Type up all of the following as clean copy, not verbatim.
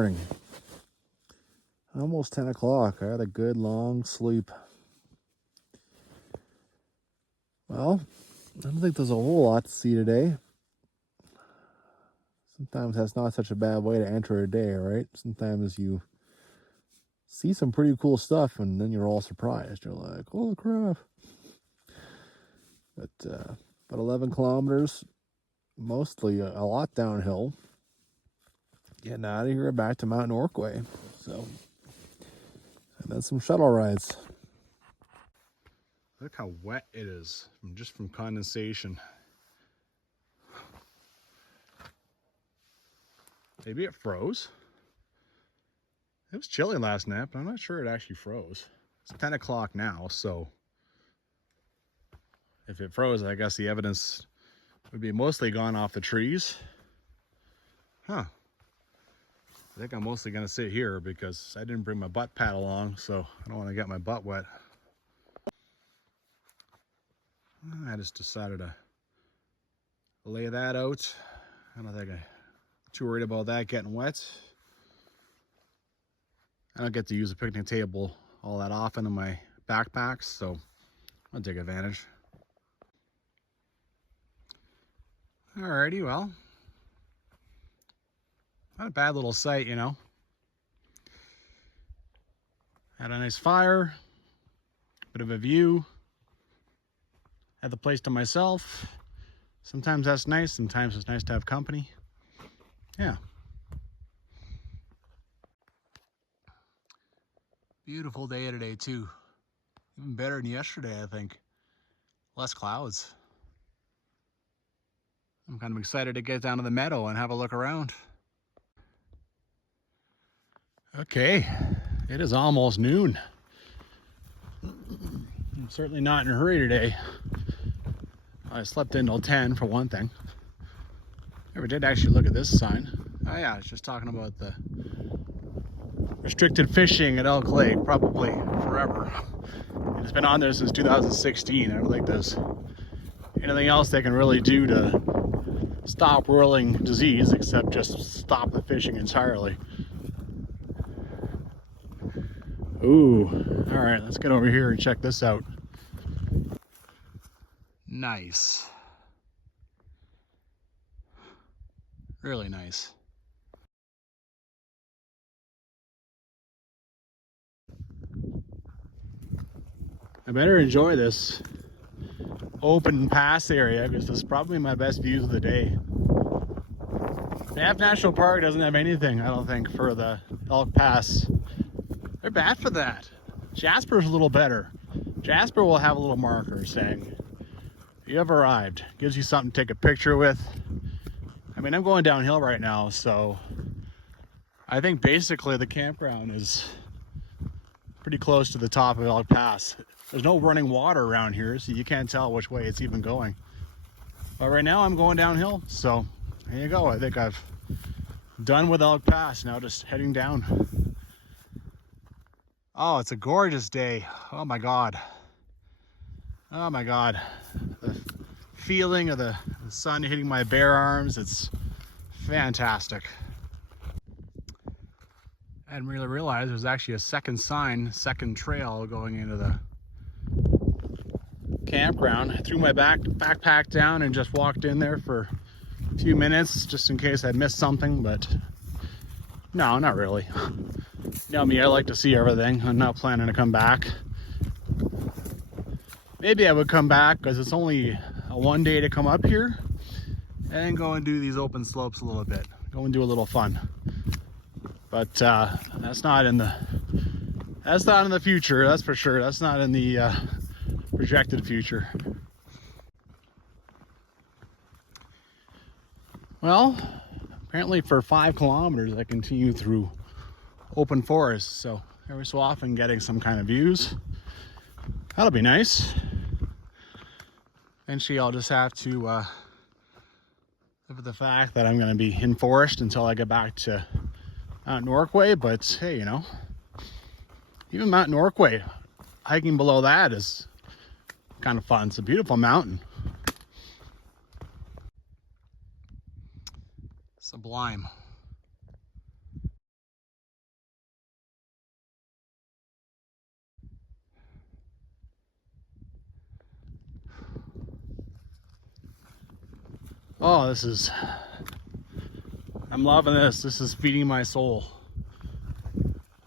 morning. Almost 10 o'clock. I had a good long sleep. Well, I don't think there's a whole lot to see today. Sometimes that's not such a bad way to enter a day, right? Sometimes you see some pretty cool stuff and then you're all surprised. You're like, oh crap. But about 11 kilometers, mostly a lot downhill. Getting out of here back to Mt Norquay. So, and then some shuttle rides. Look how wet it is just from condensation. Maybe it froze. It was chilly last night, but I'm not sure it actually froze. It's 10 o'clock now, so if it froze, I guess the evidence would be mostly gone off the trees. Huh. I think I'm mostly gonna sit here because I didn't bring my butt pad along, so I don't want to get my butt wet. I just decided to lay that out. I don't think I'm too worried about that getting wet. I don't get to use a picnic table all that often in my backpacks, so I'll take advantage. Alrighty, well, not a bad little site, you know. Had a nice fire, bit of a view. Had the place to myself. Sometimes that's nice, sometimes it's nice to have company. Yeah. Beautiful day today too. Even better than yesterday, I think. Less clouds. I'm kind of excited to get down to the meadow and have a look around. Okay, it is almost noon. I'm certainly not in a hurry today. I slept in till 10 for one thing. Never did actually look at this sign. Oh yeah, I was just talking about the restricted fishing at Elk Lake, probably forever. It's been on there since 2016. I don't think there's anything else they can really do to stop whirling disease except just stop the fishing entirely. Ooh, all right, let's get over here and check this out. Nice. Really nice. I better enjoy this open pass area because this is probably my best views of the day. Banff National Park doesn't have anything, I don't think, for the Elk Pass. They're bad for that. Jasper's a little better. Jasper will have a little marker saying, you have arrived. Gives you something to take a picture with. I mean, I'm going downhill right now, so I think basically the campground is pretty close to the top of Elk Pass. There's no running water around here, so you can't tell which way it's even going. But right now I'm going downhill, so there you go. I think I've done with Elk Pass, now just heading down. Oh, it's a gorgeous day. Oh my God. Oh my God. The feeling of the sun hitting my bare arms, it's fantastic. I didn't really realize there's actually a second trail going into the campground. I threw my backpack down and just walked in there for a few minutes just in case I missed something, but no, not really. You know me, I like to see everything. I'm not planning to come back. Maybe I would come back because it's only a one day to come up here and then go and do these open slopes a little bit. Go and do a little fun. But that's not in the future, that's for sure. That's not in the projected future. Well, apparently for 5 kilometers I continue through open forest, so every so often getting some kind of views. That'll be nice. Eventually I'll just have to live with the fact that I'm going to be in forest until I get back to Mt Norquay, but hey, you know, even Mt Norquay, hiking below that is kind of fun. It's a beautiful mountain. Sublime. Oh, I'm loving this. This is feeding my soul.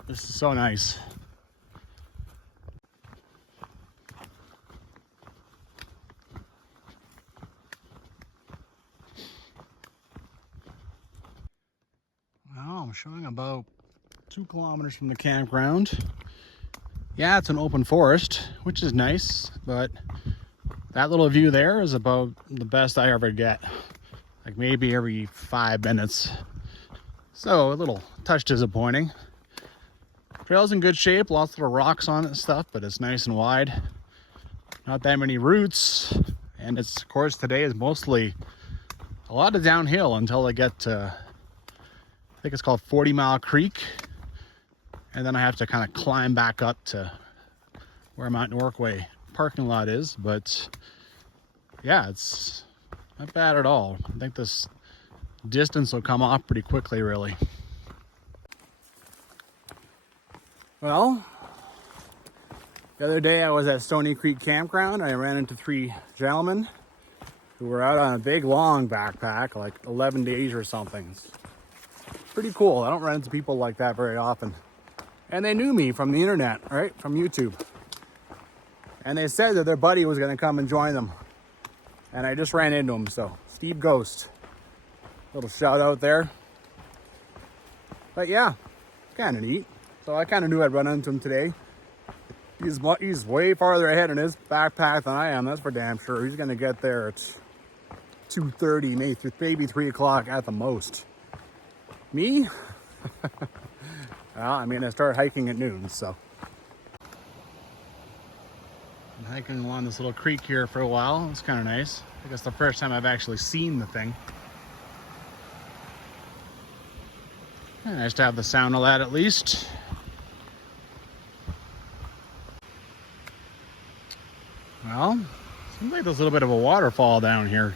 This is so nice. Well, I'm showing about 2 kilometers from the campground. Yeah, it's an open forest, which is nice, but that little view there is about the best I ever get. Like maybe every 5 minutes. So a little touch disappointing. Trail's in good shape, lots of little rocks on it and stuff, but it's nice and wide. Not that many roots. And it's, of course, today is mostly a lot of downhill until I get to, I think it's called 40 Mile Creek. And then I have to kind of climb back up to where Mt Norquay parking lot is. But yeah, it's not bad at all. I think this distance will come off pretty quickly, really. Well, the other day I was at Stony Creek Campground. I ran into 3 gentlemen who were out on a big long backpack, like 11 days or something. It's pretty cool. I don't run into people like that very often. And they knew me from the internet, right? From YouTube. And they said that their buddy was gonna come and join them. And I just ran into him, so Steve Ghost. Little shout out there. But yeah, it's kind of neat. So I kind of knew I'd run into him today. He's way farther ahead in his backpack than I am, that's for damn sure. He's gonna get there at 2:30, maybe 3 o'clock at the most. Me? Well, I'm gonna start hiking at noon, so. I'm hiking along this little creek here for a while. It's kind of nice. I think it's the first time I've actually seen the thing. Nice to have the sound of that at least. Well, seems like there's a little bit of a waterfall down here.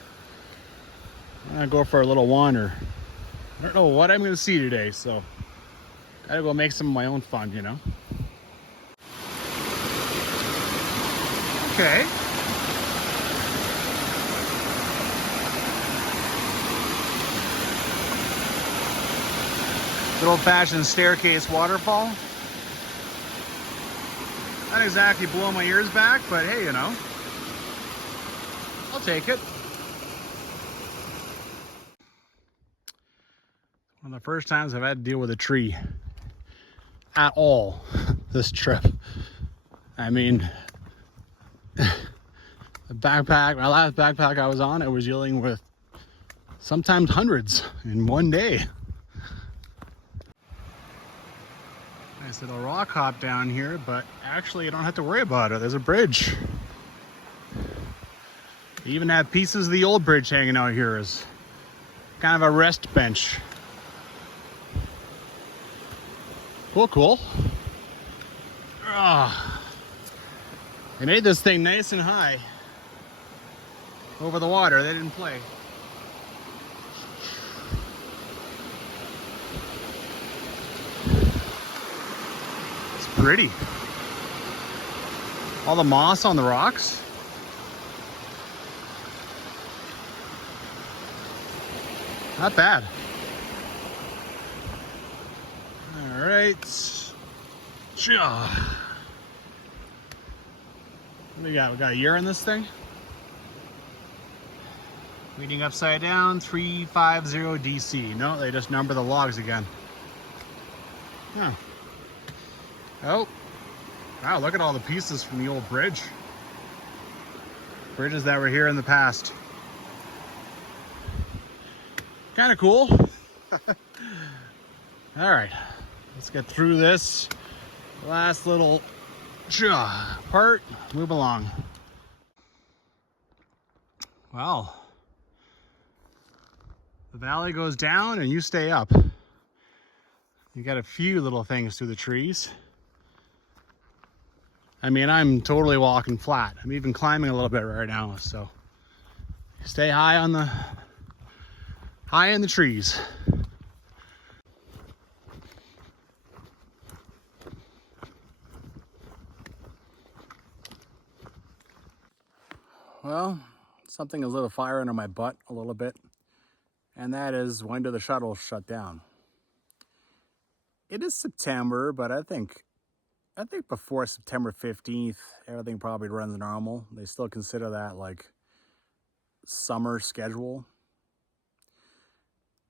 I'm gonna go for a little wander. I don't know what I'm gonna see today, so gotta go make some of my own fun, you know? Okay. Good old-fashioned staircase waterfall. Not exactly blowing my ears back, but hey, you know, I'll take it. One of the first times I've had to deal with a tree at all this trip. I mean, the backpack, my last backpack I was on, I was dealing with sometimes hundreds in one day. Nice little rock hop down here, but actually you don't have to worry about it. There's a bridge. They even have pieces of the old bridge hanging out here as kind of a rest bench. Cool. They made this thing nice and high over the water. They didn't play. It's pretty. All the moss on the rocks. Not bad. All right. What do we got? We got a year in this thing. Reading upside down, 350 DC. No, they just number the logs again. Huh. Oh. Wow, look at all the pieces from the old bridge. Bridges that were here in the past. Kind of cool. All right, let's get through this last little part, move along. Well, the valley goes down and you stay up. You got a few little things through the trees. I mean, I'm totally walking flat. I'm even climbing a little bit right now, so stay high in the trees. Well, something is lit a fire under my butt a little bit, and that is, when do the shuttles shut down? It is September, but I think before September 15th, everything probably runs normal. They still consider that like summer schedule.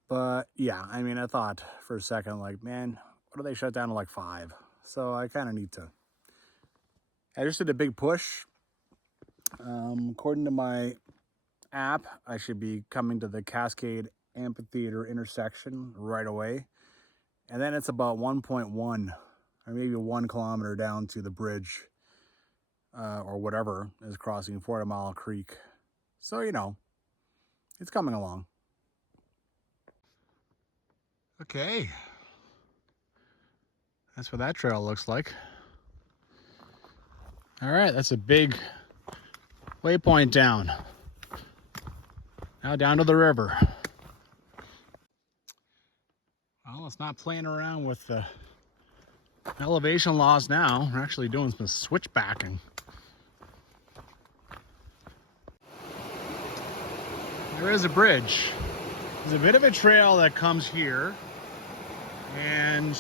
But yeah, I mean, I thought for a second, like, man, what do they shut down at like 5? So I kind of need to. I just did a big push. According to my app, I should be coming to the Cascade Amphitheater intersection right away. And then it's about 1.1 or maybe 1 kilometer down to the bridge or whatever is crossing 40 Mile Creek. So, you know, it's coming along. Okay. That's what that trail looks like. All right, that's a big waypoint down. Now down to the river. Well, it's not playing around with the elevation laws now. We're actually doing some switchbacking. There is a bridge. There's a bit of a trail that comes here, and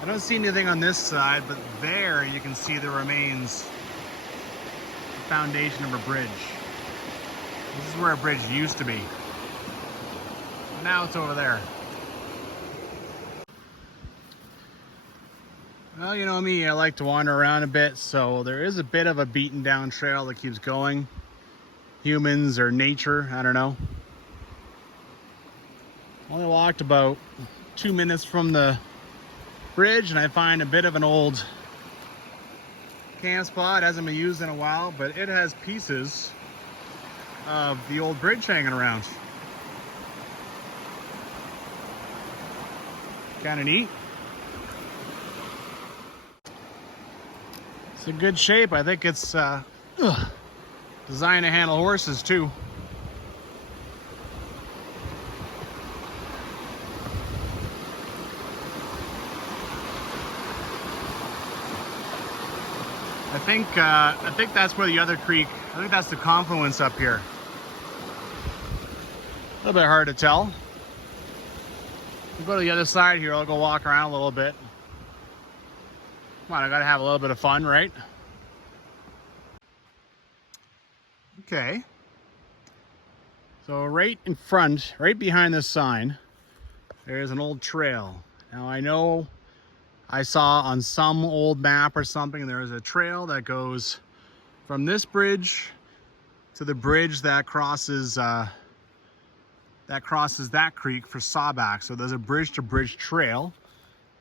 I don't see anything on this side, but there you can see the remains, the foundation of a bridge. This is where a bridge used to be. Now it's over there. Well, you know me, I like to wander around a bit, so there is a bit of a beaten down trail that keeps going. Humans or nature, I don't know. Only walked about 2 minutes from the bridge and I find a bit of an old camp spot. It hasn't been used in a while, but it has pieces of the old bridge hanging around. Kind of neat. It's in good shape. I think it's designed to handle horses too. I think that's where the other creek, I think that's the confluence up here. A little bit hard to tell. We'll go to the other side here. I'll go walk around a little bit. Come on, I gotta have a little bit of fun, right? Okay. So right in front, right behind this sign, there's an old trail. Now I know I saw on some old map or something, there's a trail that goes from this bridge to the bridge that crosses that creek for Sawback. So there's a bridge-to-bridge trail.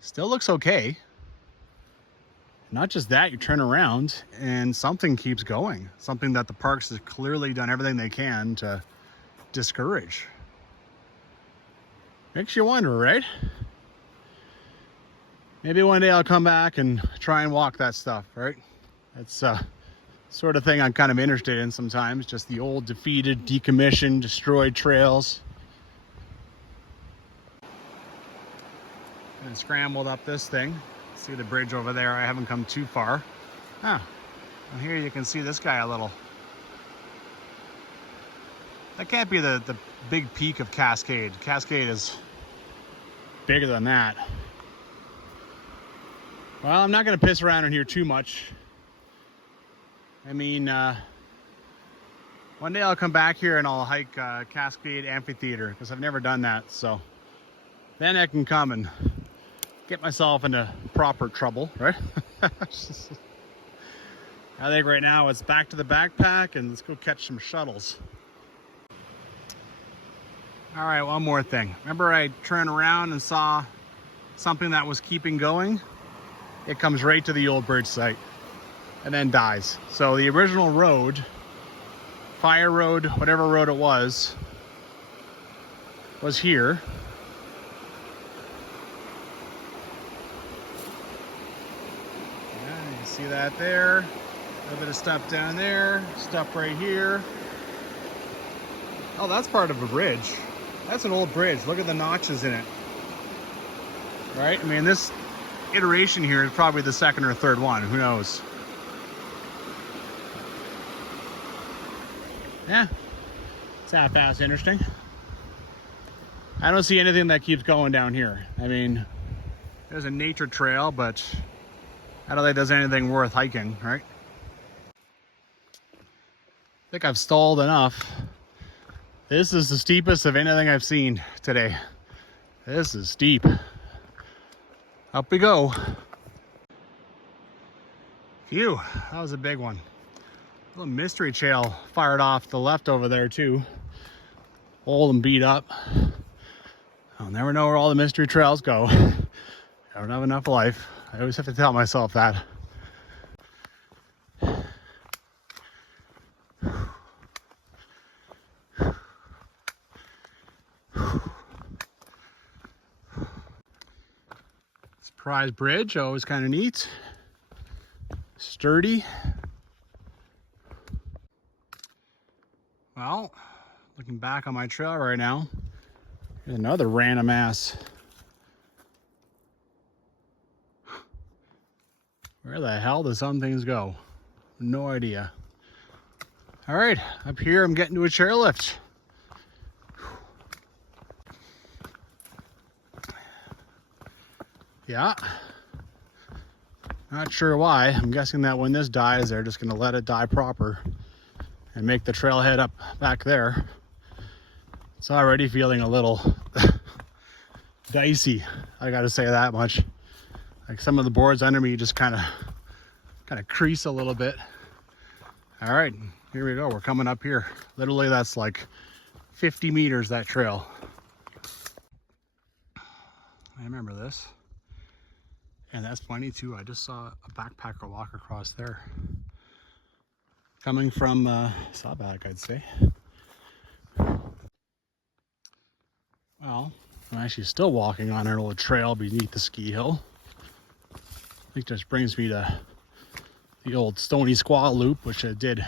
Still looks okay. Not just that, you turn around and something keeps going. Something that the parks has clearly done everything they can to discourage. Makes you wonder, right? Maybe one day I'll come back and try and walk that stuff, right? That's sort of thing I'm kind of interested in sometimes, just the old defeated, decommissioned, destroyed trails. And scrambled up this thing. See the bridge over there. I haven't come too far. And here you can see this guy a little. That can't be the big peak of Cascade. Cascade is bigger than that. Well, I'm not going to piss around in here too much. I mean, one day I'll come back here and I'll hike Cascade Amphitheater, because I've never done that. So then I can come and get myself into proper trouble, right? I think right now it's back to the backpack and let's go catch some shuttles. All right, one more thing. Remember I turned around and saw something that was keeping going? It comes right to the old bridge site and then dies. So the original road, Fire Road, whatever road it was here. Yeah, you can see that there. A little bit of stuff down there, stuff right here. Oh, that's part of a bridge. That's an old bridge. Look at the notches in it. Right? I mean, this iteration here is probably the second or third one. Who knows? Yeah, it's half-assed interesting. I don't see anything that keeps going down here. I mean, there's a nature trail, but I don't think there's anything worth hiking, right? I think I've stalled enough. This is the steepest of anything I've seen today. This is steep. Up we go. Phew, that was a big one. A little mystery trail fired off the left over there too. Old and beat up. I'll never know where all the mystery trails go. I don't have enough life. I always have to tell myself that. Surprise bridge, always kind of neat. Sturdy. Well, looking back on my trail right now, there's another random ass. Where the hell do some things go? No idea. All right, up here I'm getting to a chairlift. Yeah. Not sure why. I'm guessing that when this dies, they're just gonna let it die proper and make the trailhead up back there. It's already feeling a little dicey. I gotta say that much. Like some of the boards under me just kind of crease a little bit. All right, here we go. We're coming up here. Literally, that's like 50 meters, that trail. I remember this. And that's funny too. I just saw a backpacker walk across there. Coming from Sawback, I'd say. Well, I'm actually still walking on an old trail beneath the ski hill. I think this brings me to the old Stony Squaw Loop, which I did a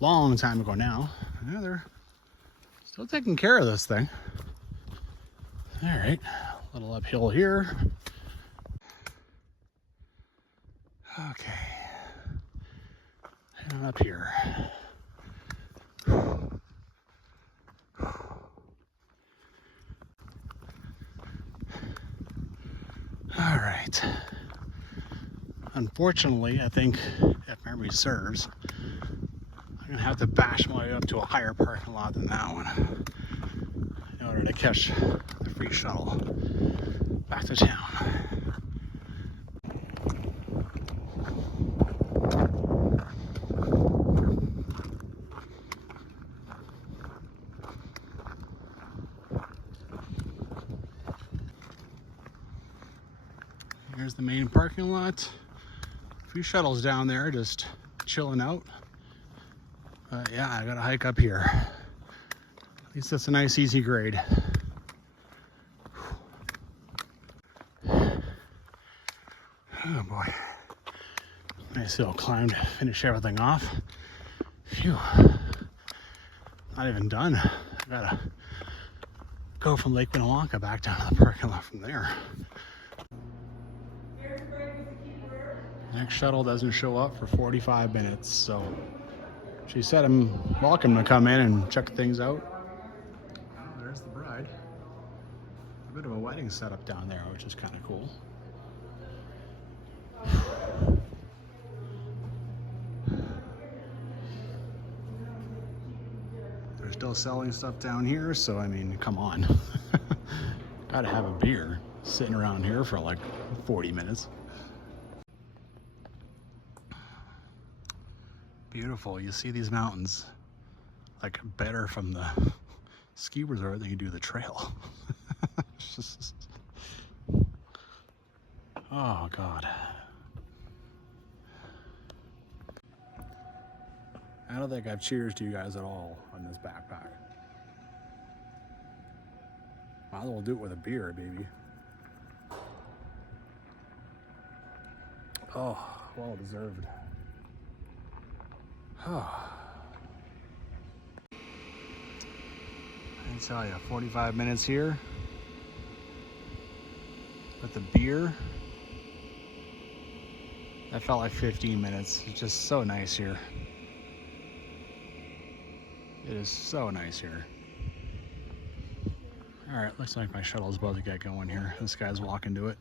long time ago now. Yeah, they're still taking care of this thing. All right, a little uphill here. Okay, and up here. All right. Unfortunately, I think, if memory serves, I'm gonna have to bash my way up to a higher parking lot than that one in order to catch the free shuttle back to town. Here's the main parking lot. A few shuttles down there just chilling out. But yeah, I gotta hike up here. At least that's a nice easy grade. Oh boy. Nice little climb to finish everything off. Phew. Not even done. I gotta go from Lake Minnewanka back down to the parking lot from there. Next shuttle doesn't show up for 45 minutes, so she said I'm welcome to come in and check things out. Oh, there's the bride. A bit of a wedding setup down there, which is kind of cool. They're still selling stuff down here, so I mean, come on. Gotta have a beer sitting around here for like 40 minutes. Beautiful. You see these mountains like better from the ski resort than you do the trail. Oh God. I don't think I've cheers to you guys at all on this backpack. Might as well do it with a beer, baby. Oh, well deserved. Oh. I tell you, 45 minutes here with the beer. That felt like 15 minutes. It's just so nice here. It is so nice here. All right, looks like my shuttle's about to get going here. This guy's walking to it.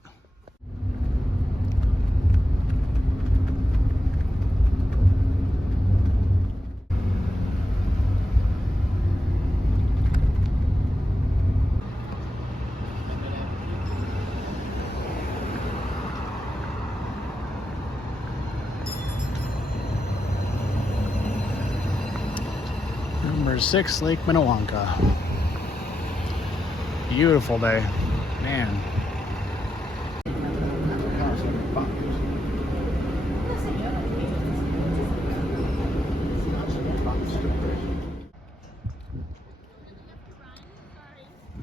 Number 6, Lake Minnewanka. Beautiful day, man.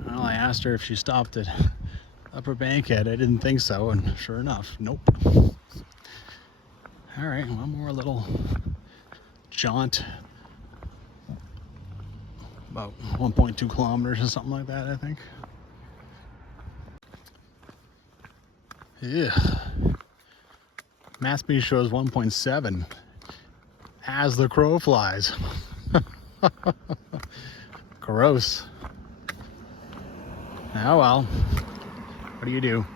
Well, I asked her if she stopped at Upper Bankhead. I didn't think so, and sure enough, nope. All right, one more little jaunt. About 1.2 kilometers or something like that, I think. Yeah. Mass speed shows 1.7 as the crow flies. Gross. Oh well. What do you do?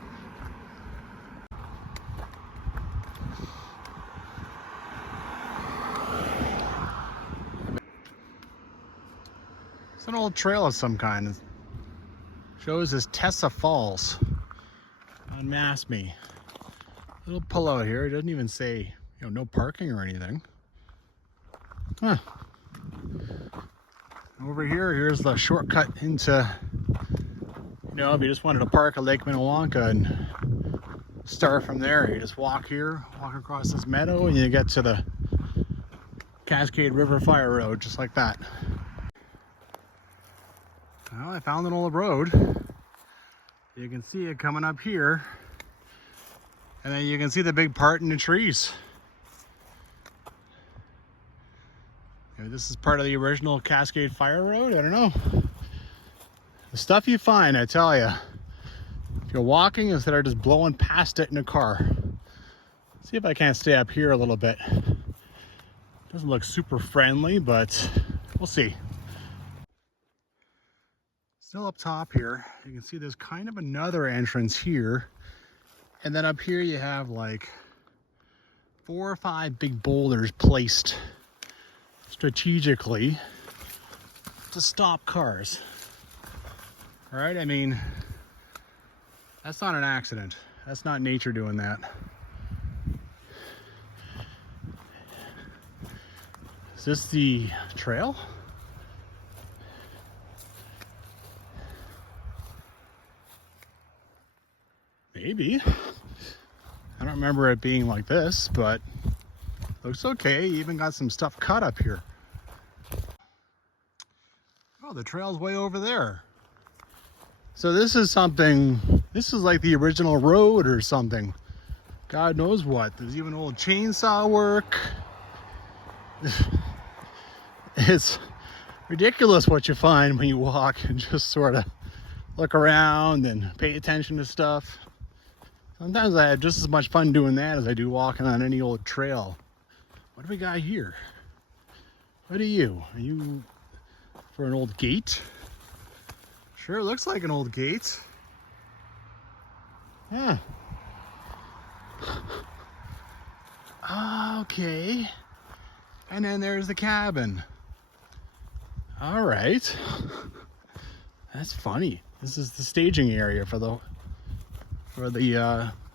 It's an old trail of some kind. It shows as Tessa Falls on Massme. Little pullout here. It doesn't even say, no parking or anything. Huh. Over here, here's the shortcut into, if you just wanted to park at Lake Minnewanka and start from there, you just walk here, walk across this meadow, and you get to the Cascade Fire Road, just like that. Well, I found an old road. You can see it coming up here. And then you can see the big part in the trees. Maybe this is part of the original Cascade Fire Road, I don't know. The stuff you find, I tell you. If you're walking instead of just blowing past it in a car. See if I can't stay up here a little bit. Doesn't look super friendly, but we'll see. Still up top here, you can see there's kind of another entrance here. And then up here you have like 4 or 5 big boulders placed strategically to stop cars. All right, I mean, that's not an accident. That's not nature doing that. Is this the trail? Maybe. I don't remember it being like this, but looks okay. You even got some stuff cut up here. Oh, the trail's way over there. So this is like the original road or something. God knows what. There's even old chainsaw work. It's ridiculous what you find when you walk and just sort of look around and pay attention to stuff. Sometimes I have just as much fun doing that as I do walking on any old trail. What do we got here? What are you? Are you for an old gate? Sure looks like an old gate. Yeah. Okay. And then there's the cabin. All right. That's funny. This is the staging area for the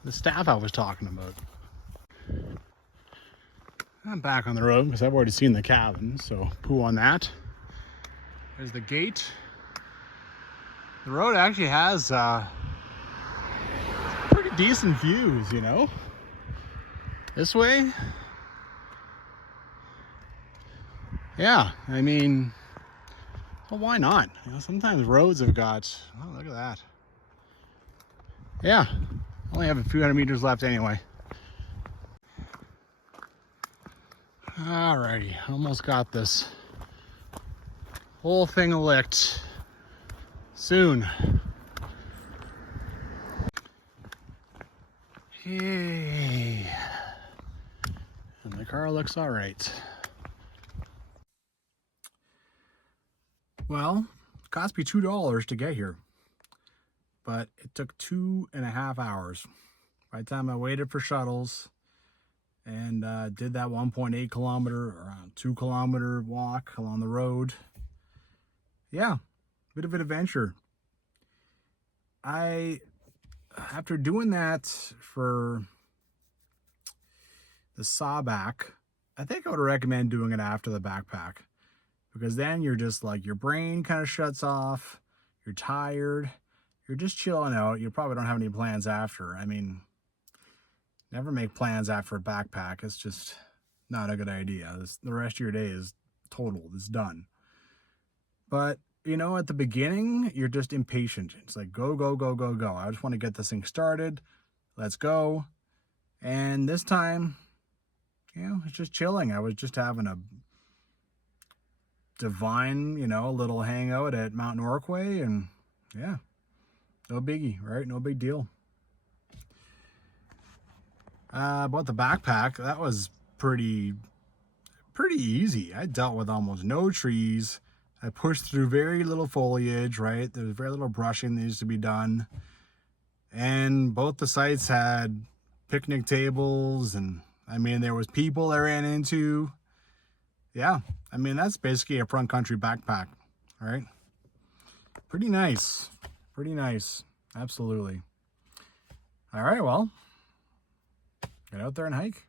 staff I was talking about. I'm back on the road because I've already seen the cabin, so poo on that. There's the gate. The road actually has pretty decent views, This way. Yeah, I mean, well, why not? Sometimes roads have got, oh, look at that. Yeah, only have a few hundred meters left anyway. Alrighty, almost got this whole thing licked soon. Yay. And the car looks all right. Well, it cost me $2 to get here, but it took 2.5 hours. By the time I waited for shuttles and did that 1.8 kilometer, around 2 kilometer walk along the road. Yeah, bit of an adventure. After doing that for the sawback, I think I would recommend doing it after the backpack, because then you're just like, your brain kind of shuts off, you're tired, you're just chilling out. You probably don't have any plans after. I mean, never make plans after a backpack. It's just not a good idea. The rest of your day is totaled. It's done. But, you know, at the beginning, you're just impatient. It's like, go, go, go, go, go. I just want to get this thing started. Let's go. And this time, you know, it's just chilling. I was just having a divine, you know, little hangout at Mt Norquay, and yeah, no biggie, right? No big deal. About the backpack, that was pretty easy. I dealt with almost no trees. I pushed through very little foliage, right? There's very little brushing that needs to be done. And both the sites had picnic tables, and I mean, there was people I ran into. Yeah, I mean, that's basically a front country backpack, right? Pretty nice. Pretty nice. Absolutely. All right, well, get out there and hike.